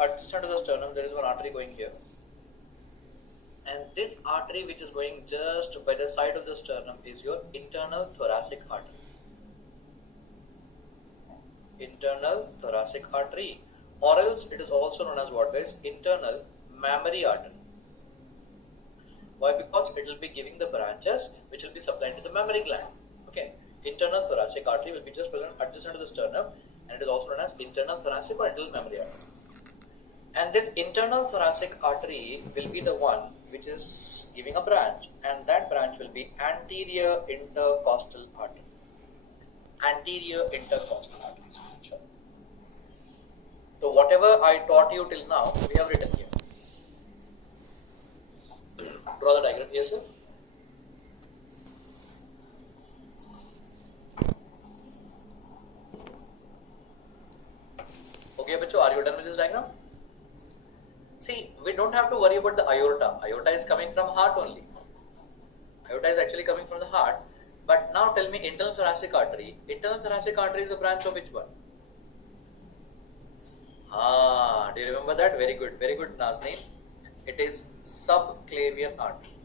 adjacent to the sternum, there is one artery going here. And this artery which is going just by the side of the sternum is your internal thoracic artery. Internal thoracic artery, or else it is also known as what, guys? Internal mammary artery. Why? Because it will be giving the branches which will be supplying to the mammary gland. Okay, internal thoracic artery will be just adjacent to the sternum, and it is also known as internal thoracic or internal mammary artery. And this internal thoracic artery will be the one which is giving a branch, and that branch will be anterior intercostal artery. Anterior intercostal artery. Sure. So whatever I taught you till now, we have written here. Draw the diagram here, sir. Okay, Bacho, are you done with this diagram? See, we don't have to worry about the aorta. Aorta is coming from heart only. Aorta is actually coming from the heart. But now tell me, internal thoracic artery. Internal thoracic artery is a branch of which one? Do you remember that? Very good, Nazneen. It is subclavian artery.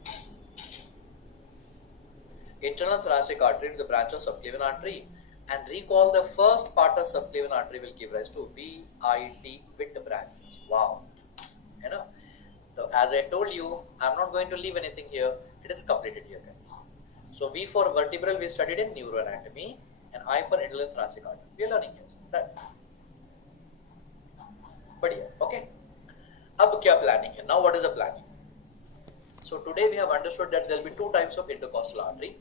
Internal thoracic artery is a branch of subclavian artery. And recall, the first part of subclavian artery will give rise to VIT, with branches. Wow. You know. So as I told you, I'm not going to leave anything here. It is completed here, guys. So V for vertebral we studied in neuroanatomy, and I for internal thoracic artery. We are learning here. Right. Badhiya. Okay. Ab kya planning hai? Now what is the planning? So today we have understood that there will be two types of intercostal artery.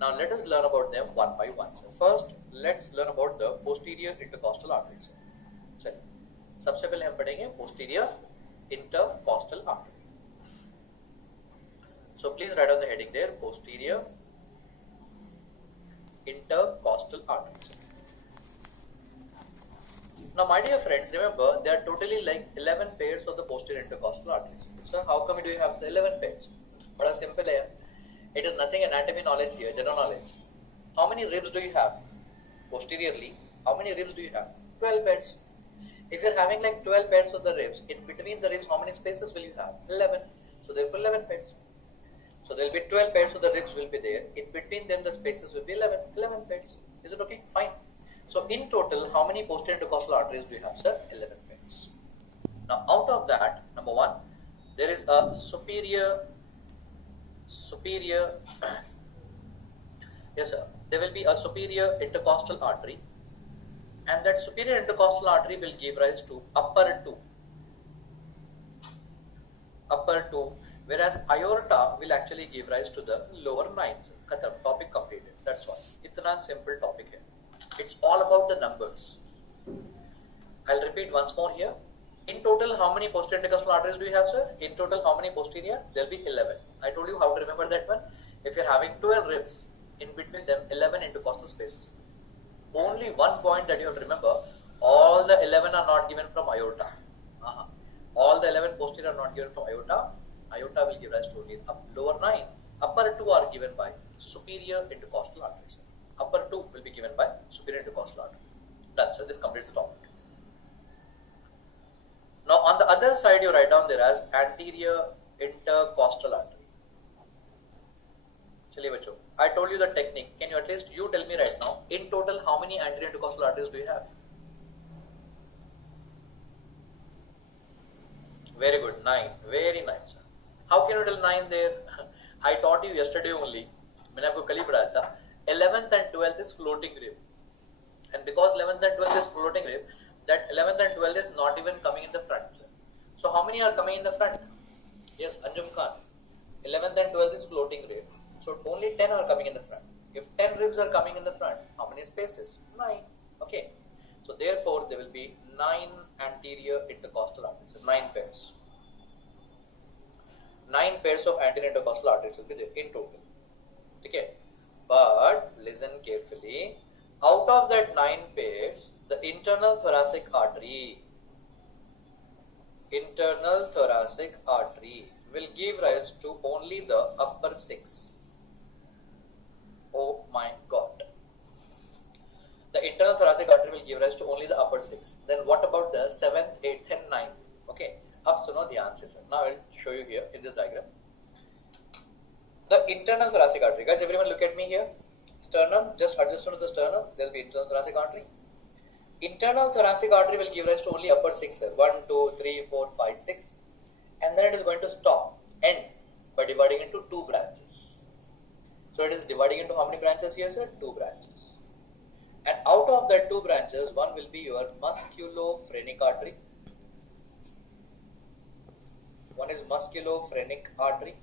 Now let us learn about them one by one. So first, let's learn about the posterior intercostal arteries. चलिए, सबसे पहले हम पढ़ेंगे posterior intercostal artery. So please write on the heading there, posterior intercostal arteries. Now my dear friends, remember there are totally like 11 pairs of the posterior intercostal arteries. So how come do you have the 11 pairs? Bada simple hai. It is nothing anatomy knowledge here, general knowledge. How many ribs do you have? Posteriorly, how many ribs do you have? 12 pairs. If you are having like 12 pairs of the ribs, in between the ribs, how many spaces will you have? 11. So therefore 11 pairs. So there will be 12 pairs of the ribs will be there. In between them, the spaces will be 11 pairs. Is it okay? Fine. So in total, how many posterior intercostal arteries do you have, sir? 11 pairs. Now out of that, number one, there is a superior, yes sir, there will be a superior intercostal artery, and that superior intercostal artery will give rise to upper two, whereas aorta will actually give rise to the lower 9. Khatam, topic completed. That's all. Itna simple topic here. It's all about the numbers. I'll repeat once more here. In total, how many posterior intercostal arteries do you have, sir? In total, how many posterior? There will be 11. I told you how to remember that one. If you're having 12 ribs, in between them 11 intercostal spaces. Only one point that you have to remember, all the 11 are not given from aorta. All the 11 posterior are not given from aorta. Aorta will give rise to only lower 9. Upper 2 are given by superior intercostal arteries. Upper 2 will be given by superior intercostal artery. Done, so this completes the topic. Now on the other side, you write down there as anterior intercostal artery. Chaliye bachcho, I told you the technique. Can you at least you tell me right now, in total how many anterior intercostal arteries do you have? Very good, 9. Very nice. How can you tell 9 there? I taught you yesterday only. मैंने आपको कल ही पढ़ाया था. 11th and 12th is floating rib, and because 11th and 12th is floating rib, that 11th and 12th is not even coming in the front. So how many are coming in the front? Yes, Anjum Khan. 11th and 12th is floating rib. So only 10 are coming in the front. If 10 ribs are coming in the front, how many spaces? 9. Okay. So therefore there will be 9 anterior intercostal arteries. So 9 pairs. 9 pairs of anterior intercostal arteries will be there in total. Okay. But listen carefully. Out of that 9 pairs, the internal thoracic artery will give rise to only the upper 6. Oh my God. The internal thoracic artery will give rise to only the upper 6. Then what about the 7th, 8th and 9th? Okay, अब सुनो ध्यान से sir. Now I'll show you here in this diagram. The internal thoracic artery. Guys, everyone look at me here. Sternum, just adjust to the sternum. There will be internal thoracic artery. Internal thoracic artery will give rise to only upper six, sir. 1, 2, 3, 4, 5, 6. And then it is going to stop, end, by dividing into two branches. So it is dividing into how many branches here, sir? Two branches. And out of that two branches, one will be your musculophrenic artery. One is musculophrenic artery.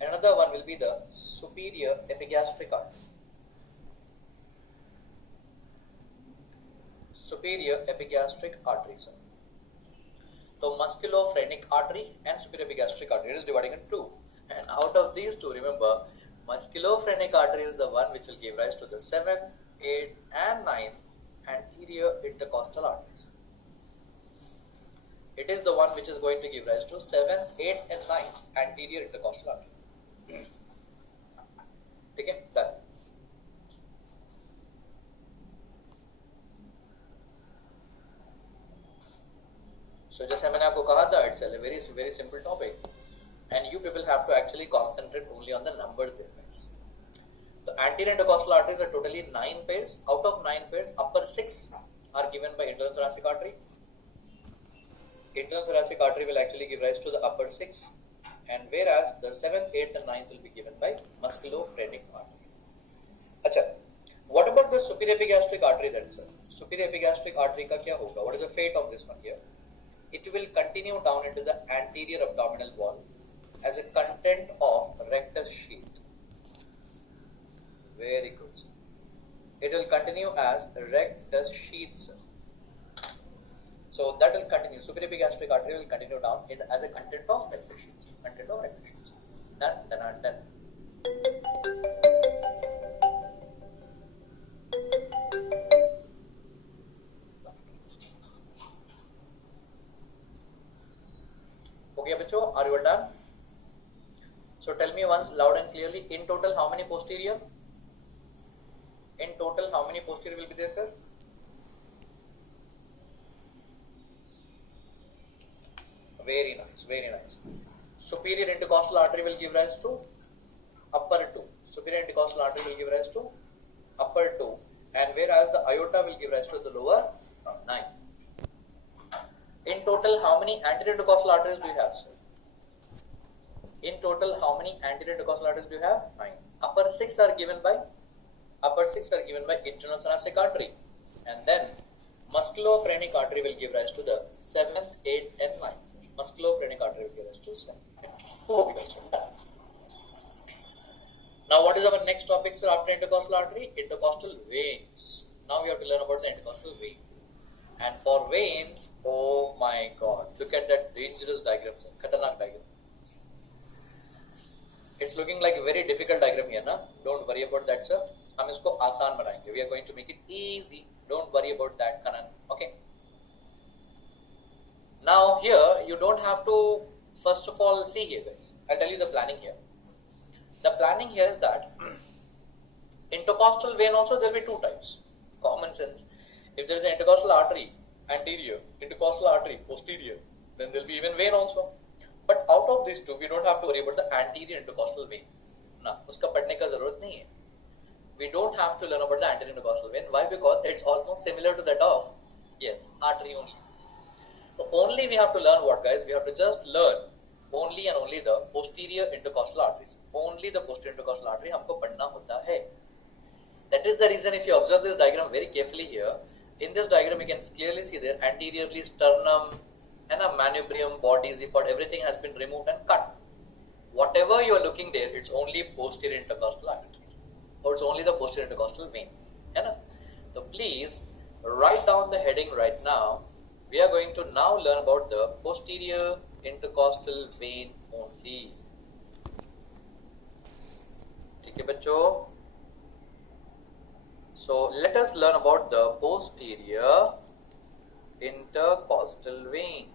Another one will be the superior epigastric artery. Superior epigastric artery, sir. So musculophrenic artery and superior epigastric artery, it is dividing into two. And out of these two, remember, musculophrenic artery is the one which will give rise to the 7th, 8th and 9th anterior intercostal arteries. It is the one which is going to give rise to 7th, 8th and 9th anterior intercostal artery. Okay, done. So जैसे मैंने आपको कहा था, it's a very simple topic, and you people have to actually concentrate only on the numbers there. The anterior intercostal arteries are totally 9 pairs. Out of 9 pairs, upper 6 are given by internal thoracic artery. Internal thoracic artery will actually give rise to the upper 6, and whereas the 7th, 8th and 9th will be given by musculophrenic artery. Acha, what about the superior epigastric artery then, sir? Superior epigastric artery का क्या होगा? What is the fate of this one here? It will continue down into the anterior abdominal wall as a content of rectus sheath. Very good, sir. It will continue as rectus sheath, sir. So that will continue. Superior epigastric artery will continue down as a content of rectus sheath. Content of rectus sheath. Done. Okay, bachcho, are you all done? So tell me once loud and clearly, in total how many posterior? In total how many posterior will be there, sir? Very nice. Superior intercostal artery will give rise to upper 2. Superior intercostal artery will give rise to upper 2, and whereas the aorta will give rise to the lower 9. In total, how many anterior intercostal arteries do you have, sir? In total, how many anterior intercostal arteries do you have? 9. Upper 6 are given by internal thoracic artery, and then musculophrenic artery will give rise to the 7th, 8th and 9th. Musculophrenic artery will give rise to 7th. Okay. Now, what is our next topic, sir? After intercostal artery, intercostal veins. Now we have to learn about the intercostal vein. And for veins, oh my God, look at that dangerous diagram, sir. Khatarnak diagram. It's looking like a very difficult diagram here, na? Don't worry about that, sir. हम इसको आसान बनाएंगे. We are going to make it easy. Don't worry about that, Kanan. Okay. Now here, you don't have to, first of all, see here, guys. I'll tell you the planning here. The planning here is that intercostal vein also there will be two types. Common sense. If there is an intercostal artery anterior, intercostal artery posterior, then there will be even vein also. But out of these two, we don't have to worry about the anterior intercostal vein. ना उसका पढ़ने का जरूरत नहीं है. We don't have to learn about the anterior intercostal vein. Why? Because it's almost similar to that of artery only. So only we have to learn what, guys? We have to just learn only and only the posterior intercostal arteries. Only the posterior intercostal artery हमको पढ़ना होता है. That is the reason if you observe this diagram very carefully here, in this diagram you can clearly see there anteriorly sternum and a manubrium, body, ziphod, everything has been removed and cut. Whatever you are looking there, it's only posterior intercostal arteries, or it's only the posterior intercostal vein. So please write down the heading right now. We are going to now learn about the posterior intercostal vein only. ठीक है बच्चों? So let us learn about the posterior intercostal vein.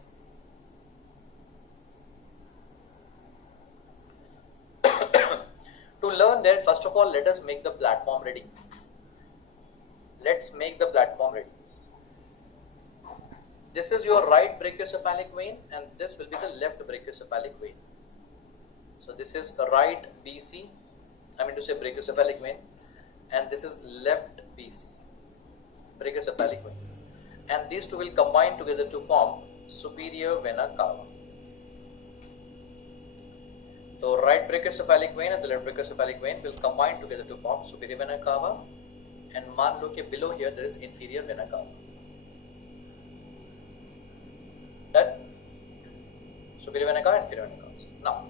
To learn that, first of all, let us make the platform ready. Let's make the platform ready. this is your right brachiocephalic vein and this will be the left brachiocephalic vein. So this is right BC, I mean to say brachiocephalic vein, and this is left BC, brachiocephalic vein, and these two will combine together to form superior vena cava. So right brachiocephalic vein and the left brachiocephalic vein will combine together to form superior vena cava, and मान लो कि below here there is inferior vena cava. Done? Superior vena cava, inferior vena cava.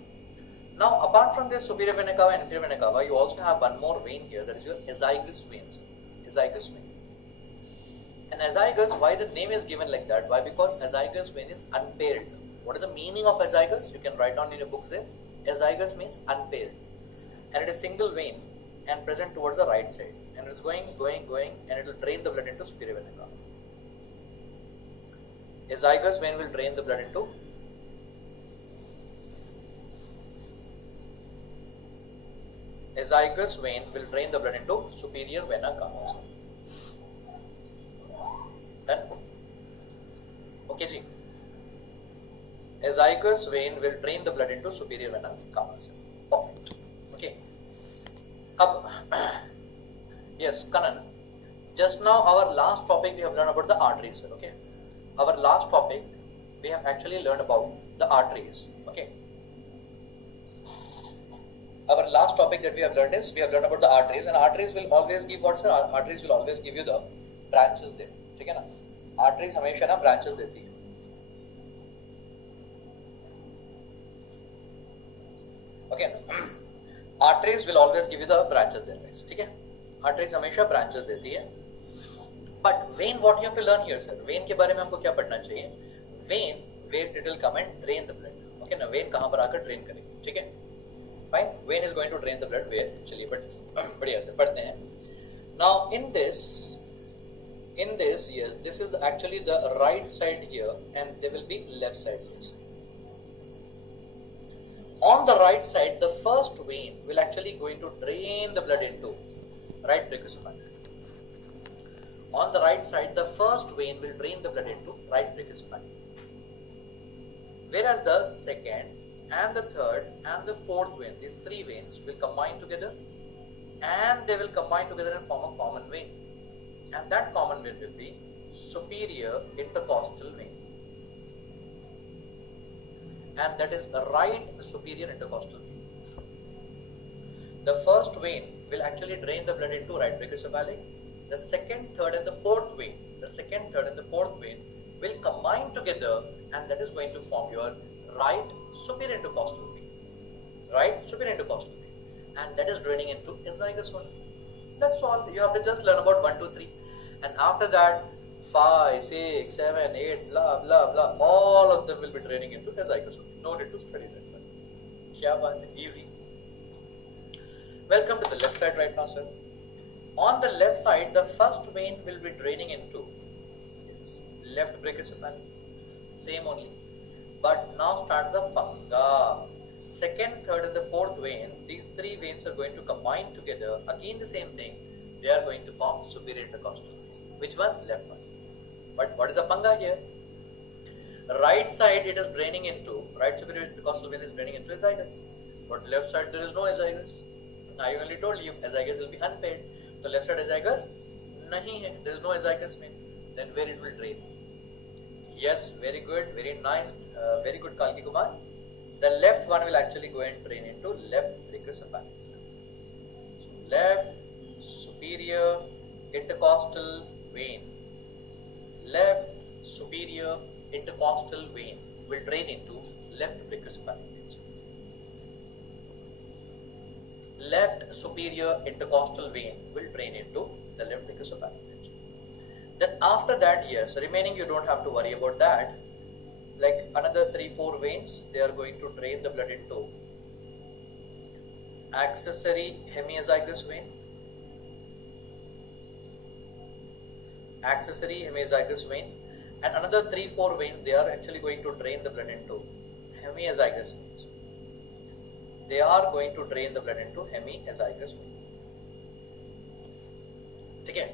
Now apart from this superior vena cava and inferior vena cava, you also have one more vein here, that is your azygous vein. Azygous vein. And azygous, why the name is given like that? Why? Because azygous vein is unpaired. What is the meaning of azygous? You can write down in your books there. Azygous means unpaired, and it is single vein and present towards the right side, and it is going, and it will drain the blood into superior vena cava. Azygous vein will drain the blood into superior vena cava. Done? Okay, ji. Azygous vein will drain the blood into superior vena cava. Perfect. Okay. Yes, Kanan. Just now our last topic we have learned about the arteries. Okay. Our last topic we have actually learned about the arteries. Okay. Our last topic that we have learned is we have learned about the arteries, and arteries will always give what, sir? Arteries will always give you the branches there. ठीक है ना? Arteries हमेशा ना branches देती है. Okay. Arteries will always give you the branches there, guys. ठीक है? Arteries हमेशा branches देती है. But vein, what you have to learn here, sir? Vein के बारे में हमको क्या पढ़ना चाहिए? Vein, where it will come and drain the blood. Okay ना? Vein कहाँ पर आकर drain करेगी? ठीक है? Fine. Vein is going to drain the blood where? चलिए बढ़िया से पढ़ते हैं. Now in this, yes, this is actually the right side here, and there will be left side here. On the right side, the first vein will actually going to drain the blood into right brachiocephaly. On the right side, the first vein will drain the blood into right brachiocephaly. Whereas the second and the third and the fourth vein, these three veins will combine together, and they will combine together and form a common vein. And that common vein will be superior intercostal vein. And that is the right superior intercostal vein. The first vein will actually drain the blood into right brachiocephalic. The second, third and the fourth vein, will combine together, and that is going to form your right superior intercostal vein. Right superior intercostal vein. And that is draining into azygous vein. That's all. You have to just learn about 1, 2, 3. And after that, 5, 6, 7, 8, blah, blah, blah, all of them will be draining into azygous vein. No need to study that one. Kya baat hai? Easy. Welcome to the left side right now, sir. On the left side, the first vein will be draining into left brachiocephaly. Same only. But now starts the panga. Second, third and the fourth vein, these three veins are going to combine together. Again the same thing. They are going to form superior intercostal. Which one? Left one. But what is a panga here? Right side it is draining into, right superior intercostal vein is draining into azygous. But left side there is no azygous. I only told you azygous will be unpaired. So left side azygous nahi hai. There is no azygous vein. Then where it will drain? Yes, very good, very nice, very good, Kalki Kumar. The left one will actually go and drain into left brachiocephaly. So left superior intercostal vein. Left superior intercostal vein will drain into left brachiocephalic. Left superior intercostal vein will drain into the left brachiocephalic. Then after that, yes, remaining you don't have to worry about that. Like another 3-4 veins, they are going to drain the blood into accessory hemiazygous vein, and another 3-4 veins, they are actually going to drain the blood into hemiazygous veins. They are going to drain the blood into hemiazygous vein. ठीक है?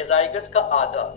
Azygous का आधा